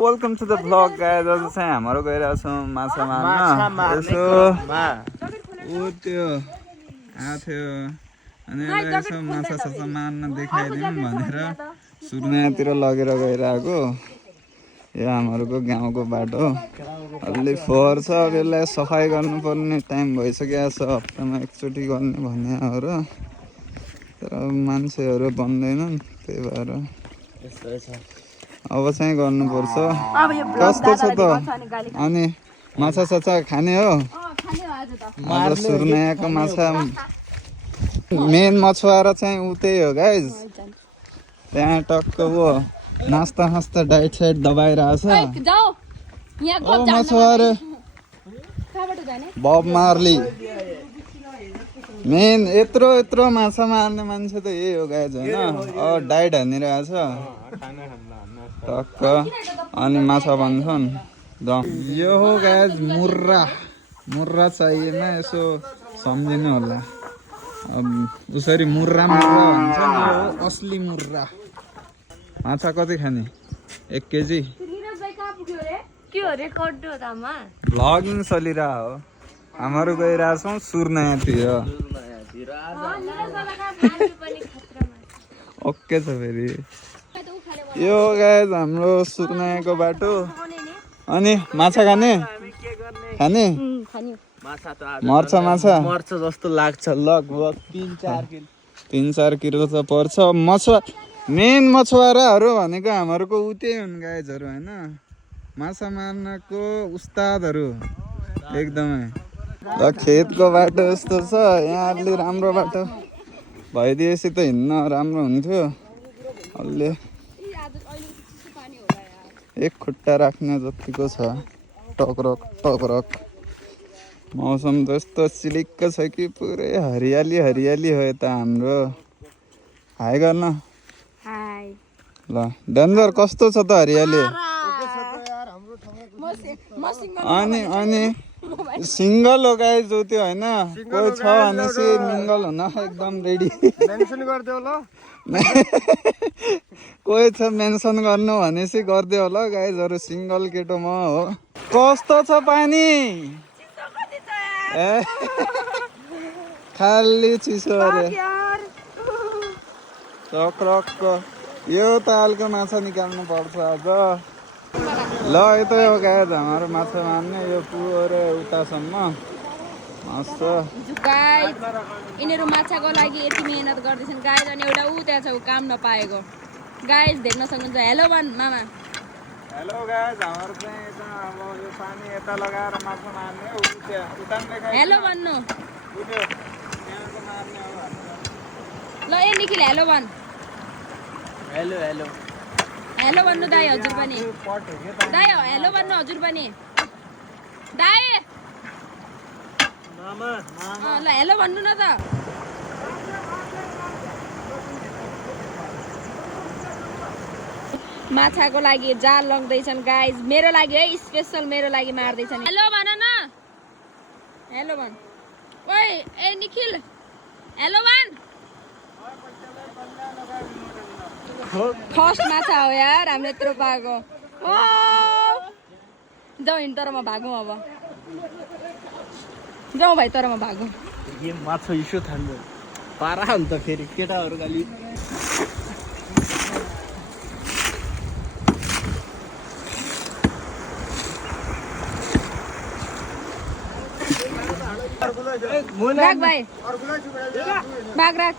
Welcome to the vlog guys. आज चाहिँ हाम्रो गइरहेको छौँ माछा मार्न। यसो ऊ त्यो आएको थियो अनि यसो माछा साछा मार्न देखाइदिउँ भनेर सुर्नायातिर लगेर गइरहेको। यो हाम्रो गाउँको बाटो अलि फोहोर छ। अब यसलाई सफाइ गर्नुपर्ने टाइम भइसकेको छ। हप्तामा एकचोटि गर्ने भने हो र, तर मान्छेहरू बन्दैनन्, त्यही भएर अब चाहिँ गर्नुपर्छ। कस्तो छ त? अनि माछा साछा खाने हो आज? सुर्नायाको माछा मेन मछुवारा चाहिँ उतै हो गाइज। त्यहाँ टक्क वो नास्ता नास्ता डाइट साइट दबाइरहेछ मछुवारा। बब मार्ली मेन यत्रो माछा मार्ने मान्छे त यही हो गाइज होइन। डाइट हानिरहेछ टक्क अनि माछा भन्छन्। यो हो गाइज मुर्रा चाहिएमा यसो सम्झिनु होला। अब उसरी मुर्रा भन्छ नि, यो असली मुर्रा। माछा कति खाने? 1 केजी। भ्लगिङ चलिरह हो। हाम्रो गइरहेछौँ सुर्नायातिर। ओके छ फेरि। यो गाइज हाम्रो सुर्नायाको बाटो। अनि माछा खाने मर्छ माछा मर्छ जस्तो लाग्छ। लगभग 3-4 किलो त पर्छ। मेन मछुवाराहरू भनेको हाम्रो उतै हुन् गाइजहरू होइन। माछा मार्नको उस्तादहरू एकदमै। ल खेतको बाटो यस्तो छ। यहाँ अलि राम्रो बाटो भइदिएपछि त हिँड्न राम्रो हुन्थ्यो। अलि एक खुट्टा राख्ने जतिको छ। टक्रक मौसम त यस्तो चिलिक्क छ कि पुरै हरियाली हो यता हाम्रो। हाई गर्न ल। डेन्जर कस्तो छ त हरियाली? अनि सिङ्गल हो गाइज जो त्यो होइन। कोही छ भनेपछि मिङ्गल हुन एकदम रेडी। कोही छ मेन्सन गर्नु भनेपछि गरिदियो होला गाइजहरू। सिङ्गल केटो म हो। कस्तो छ पानी? ए खाली चिसो अरे टक्रक। यो तालको माछा निकाल्नु पर्छ आज। ल यतै हो गाइज हाम्रो माछा मार्ने। यो पुरै उतासम्म मस्त गाइज। यिनीहरू माछाको लागि यति मेहनत गर्दैछन् गाइज। अनि एउटा ऊ त्यहाँ छ काम नपाएको गाइज, देख्न सक्नुहुन्छ। हेलो भन मामा। Hello guys. हाम्रो चाहिँ यता अब यो पानी यता लगाएर माछा मार्ने हो। हेलो भन्नु ल। ए निखिल हेलो भन। हेलो भन्नु दाइ हजुर पनि। दाइ हेलो भन्नु हजुर पनि। दाइ ल हेलो भन्नु न त। माछाको लागि जाल लग्दैछन् गाइज। मेरो लागि है, स्पेसल मेरो लागि मार्दैछन्। हेलो भन न। हेलो भन। ओइ ए निखिल हेलो भन। फर्स्ट माछा हो यार हामीले यत्रो पाएको। जाउँ हिँड, तर म भागौँ अब। जाउँ भाइ, तर म भागौँ। माछा इसो थाल्नु पारा हुन्छ फेरि केटाहरू गाली। राख भाइ, भाग राख।